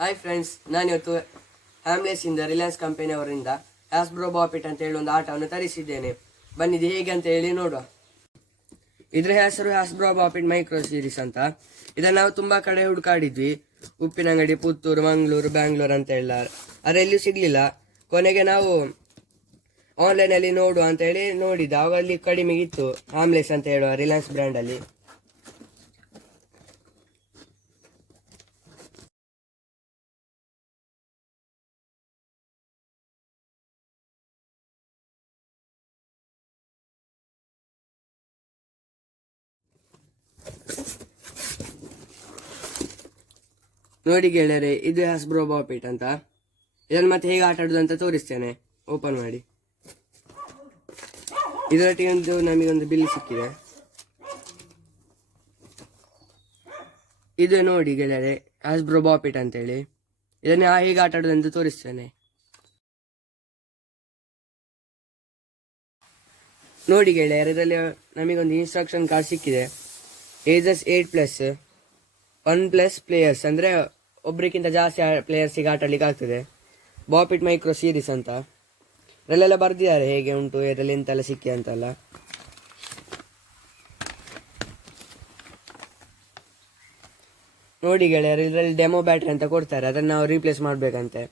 Hi friends, ನಾನಿವತ್ತು ಹ್ಯಾಮ್ಲೆಸ್ಸಿಂದ ರಿಲಯನ್ಸ್ ಕಂಪನಿಯವರಿಂದ ಹ್ಯಾಸ್ಬ್ರೋ ಬಾಪಿಟ್ ಅಂತ ಹೇಳಿ ಒಂದು ಆಟವನ್ನು ತರಿಸಿದ್ದೇನೆ. ಬನ್ನಿದೆ ಹೇಗೆ ಅಂತ ಹೇಳಿ ನೋಡುವ. ಇದ್ರ ಹೆಸರು ಹ್ಯಾಸ್ಬ್ರೋ ಬಾಪಿಟ್ ಮೈಕ್ರೋ ಸೀರೀಸ್ ಅಂತ. ಇದನ್ನು ನಾವು ತುಂಬಾ ಕಡೆ ಹುಡುಕಾಡಿದ್ವಿ. ಉಪ್ಪಿನಂಗಡಿ, ಪುತ್ತೂರು, ಮಂಗಳೂರು, ಬ್ಯಾಂಗ್ಳೂರ್ ಅಂತ ಹೇಳ, ಅದೆಲ್ಲಿಯೂ ಸಿಗ್ಲಿಲ್ಲ. ಕೊನೆಗೆ ನಾವು ಆನ್ಲೈನಲ್ಲಿ ನೋಡುವ ಅಂತ ಹೇಳಿ ನೋಡಿದ. ಆವಾಗ ಅಲ್ಲಿ ಕಡಿಮೆಗಿತ್ತು ಹ್ಯಾಮ್ಲೆಸ್ ಅಂತ ಹೇಳುವ ರಿಲಯನ್ಸ್ ಬ್ರ್ಯಾಂಡ್ ಅಲ್ಲಿ. ನೋಡಿ ಗೆಳೆಯರೆ, ಇದು ಹ್ಯಾಸ್ಬ್ರೋ ಬಾಪಿಟ್ ಅಂತ. ಇದನ್ನು ಮತ್ತೆ ಹೇಗೆ ಆಟ ಆಡುದು ಅಂತ ತೋರಿಸ್ತೇನೆ. ಓಪನ್ ಮಾಡಿ. ಇದರೊಟ್ಟಿಗೆ ನಮಗೊಂದು ಬಿಲ್ ಸಿಕ್ಕಿದೆ. ಇದು ನೋಡಿ ಗೆಳೆಯರೆ, ಹ್ಯಾಸ್ಬ್ರೋ ಬಾಪಿಟ್ ಅಂತೇಳಿ. ಇದನ್ನು ಹೇಗೆ ಆಟ ಆಡುದು ಅಂತ ತೋರಿಸ್ತೇನೆ. ನೋಡಿ ಗೆಳೆಯರೆ, ಇದರಲ್ಲಿ ನಮಗೊಂದು ಇನ್ಸ್ಟ್ರಕ್ಷನ್ ಕಾರ್ಡ್ ಸಿಕ್ಕಿದೆ. ಏಜಸ್ 8+, 1+ ಪ್ಲೇಯರ್ಸ್, ಅಂದರೆ ಒಬ್ರಿಗಿಂತ ಜಾಸ್ತಿ ಪ್ಲೇಯರ್ಸಿಗೆ ಆಟ ಆಡ್ಲಿಕ್ಕೆ ಆಗ್ತದೆ. ಬಾಪಿಟ್ ಮೈಕ್ರೋ ಸೀರೀಸ್ ಅಂತ ಇದರಲ್ಲೆಲ್ಲ ಬರ್ದಿದ್ದಾರೆ ಹೇಗೆ ಉಂಟು, ಇದರಲ್ಲಿ ಎಂತೆಲ್ಲ ಸಿಕ್ಕಿ ಅಂತಲ್ಲ. ನೋಡಿ ಗೆಳೆಯರು, ಇದರಲ್ಲಿ ಡೆಮೋ ಬ್ಯಾಟ್ರಿ ಅಂತ ಕೊಡ್ತಾರೆ, ಅದನ್ನು ನಾವು ರೀಪ್ಲೇಸ್ ಮಾಡಬೇಕಂತೆ.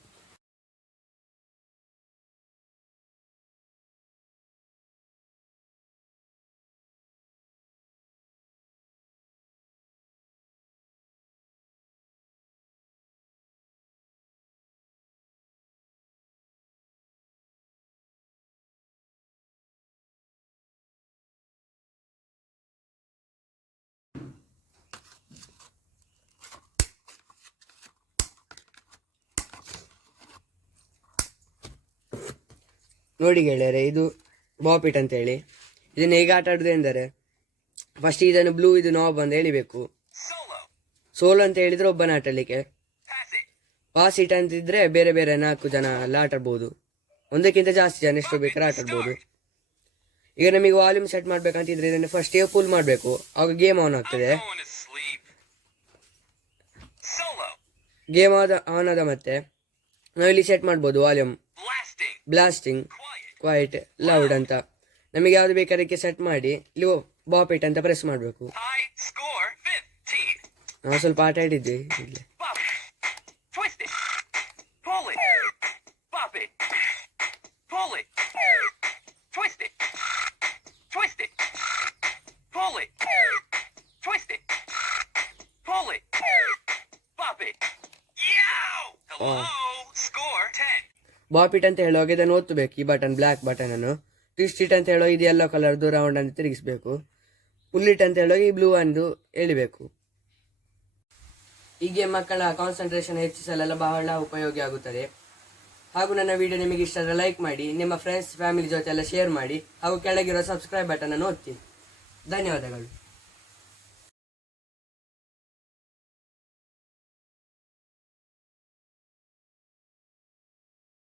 ನೋಡಿ ಗೆಳೆಯರೆ, ಇದು ಬಾಪಿಟ್ ಅಂತ ಹೇಳಿ. ಇದನ್ನು ಹೇಗೆ ಆಟ ಆಡುದು ಎಂದರೆ, ಫಸ್ಟ್ ಇದನ್ನು ಬ್ಲೂ, ಇದು ನಾಬ್ ಅಂತ ಎಳಿಬೇಕು. ಸೋಲೋ ಅಂತ ಹೇಳಿದ್ರೆ ಒಬ್ಬನ ಆಟ ಆಡಲಿಕ್ಕೆ. ಪಾಸ್ ಇಟ್ ಅಂತಿದ್ರೆ ಬೇರೆ ಬೇರೆ 4 ಜನ ಎಲ್ಲ ಆಟ ಆಡ್ಬೋದು. ಒಂದಕ್ಕಿಂತ ಜಾಸ್ತಿ ಜನ ಎಷ್ಟು ಬೇಕಾದ್ರೆ ಆಟ ಆಡ್ಬೋದು. ಈಗ ನಮಗೆ ವಾಲ್ಯೂಮ್ ಸೆಟ್ ಮಾಡ್ಬೇಕಂತಿದ್ರೆ ಇದನ್ನು ಫಸ್ಟ್ ಫುಲ್ ಮಾಡಬೇಕು, ಆಗ ಗೇಮ್ ಆನ್ ಆಗ್ತದೆ. ಗೇಮ್ ಆನ್ ಆದ ಮತ್ತೆ ನಾವಿಲ್ಲಿ ಸೆಟ್ ಮಾಡ್ಬೋದು ವಾಲ್ಯೂಮ್, ಬ್ಲಾಸ್ಟಿಂಗ್, ಕ್ವೈಟ್, ಲೌಡ್ ಅಂತ. ನಮಗೆ ಯಾವ್ದು ಬೇಕಾದಕ್ಕೆ ಸೆಟ್ ಮಾಡಿ ಇಲ್ಲಿ ಬಾಪಿಟ್ ಅಂತ ಪ್ರೆಸ್ ಮಾಡಬೇಕು. ನಾವು ಸ್ವಲ್ಪ ಆಟ ಆಡಿದ್ವಿ ಇಲ್ಲಿ. ಬಾಪಿಟ್ ಅಂತ ಹೇಳುವಾಗ ಇದನ್ನು ಒತ್ತಬೇಕು, ಈ ಬಟನ್, ಬ್ಲ್ಯಾಕ್ ಬಟನ್ ಅನ್ನು. ಟ್ವಿಸ್ಟ್ ಇಟ್ ಅಂತ ಹೇಳುವಾಗ ಇದು ಯೆಲ್ಲೋ ಕಲರ್ದು ರೌಂಡ್ ಅಂತ ತಿರುಗಿಸ್ಬೇಕು. ಪುಲ್ ಇಟ್ ಅಂತ ಹೇಳುವಾಗ ಈ ಬ್ಲೂ ಅಂದು ಎಳಿಬೇಕು. ಹೀಗೆ ಮಕ್ಕಳ ಕಾನ್ಸಂಟ್ರೇಷನ್ ಹೆಚ್ಚಿಸಲೆಲ್ಲ ಬಹಳ ಉಪಯೋಗಿ ಆಗುತ್ತದೆ. ಹಾಗೂ ನನ್ನ ವಿಡಿಯೋ ನಿಮಗೆ ಇಷ್ಟ ಆದರೆ ಲೈಕ್ ಮಾಡಿ, ನಿಮ್ಮ ಫ್ರೆಂಡ್ಸ್ ಫ್ಯಾಮಿಲಿ ಜೊತೆ ಎಲ್ಲ ಶೇರ್ ಮಾಡಿ, ಹಾಗೂ ಕೆಳಗಿರೋ ಸಬ್ಸ್ಕ್ರೈಬ್ ಬಟನ್ ಅನ್ನು ಒತ್ತಿ. ಧನ್ಯವಾದಗಳು.